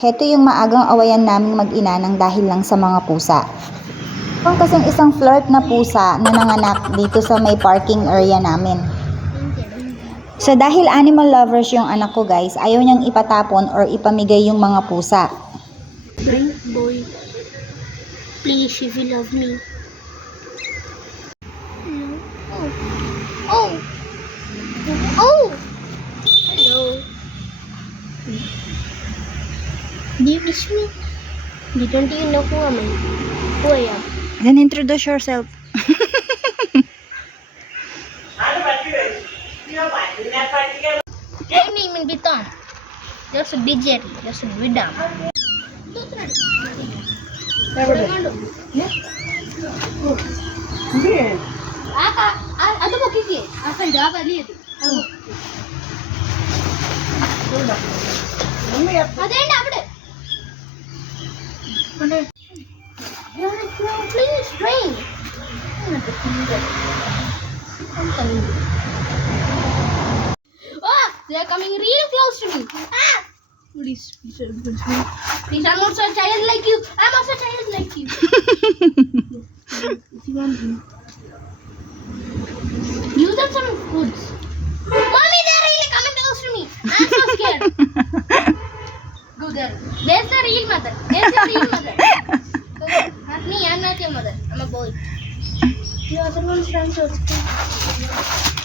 Heto yung maagang awayan naming mag-ina ng dahil lang sa mga pusa. Ito kasing isang flirt na pusa na nanganak dito sa may parking area namin. So dahil animal lovers yung anak ko guys, ayaw niyang ipatapon or ipamigay yung mga pusa. Drink boy, please if you love me. Oh, oh, hello. Do you miss me? Don't you know who am I? Who I am? Then introduce yourself. My name is Biton. There's a BJ. There's a Vidam. ಅದು ಹೋಗಿದ್ವಿ ಆ side ಅಲ್ಲಿ ಅದೇಂಡ അവിടെ please train oh they are coming really close to me please I'm also a child like you I'm also a child like you if you want me use up some foods. Mommy, they're really coming close to me. I'm so scared. Go there. There's the real mother. There's the real mother. Not me. I'm not your mother. I'm a boy. The other one's trying to escape.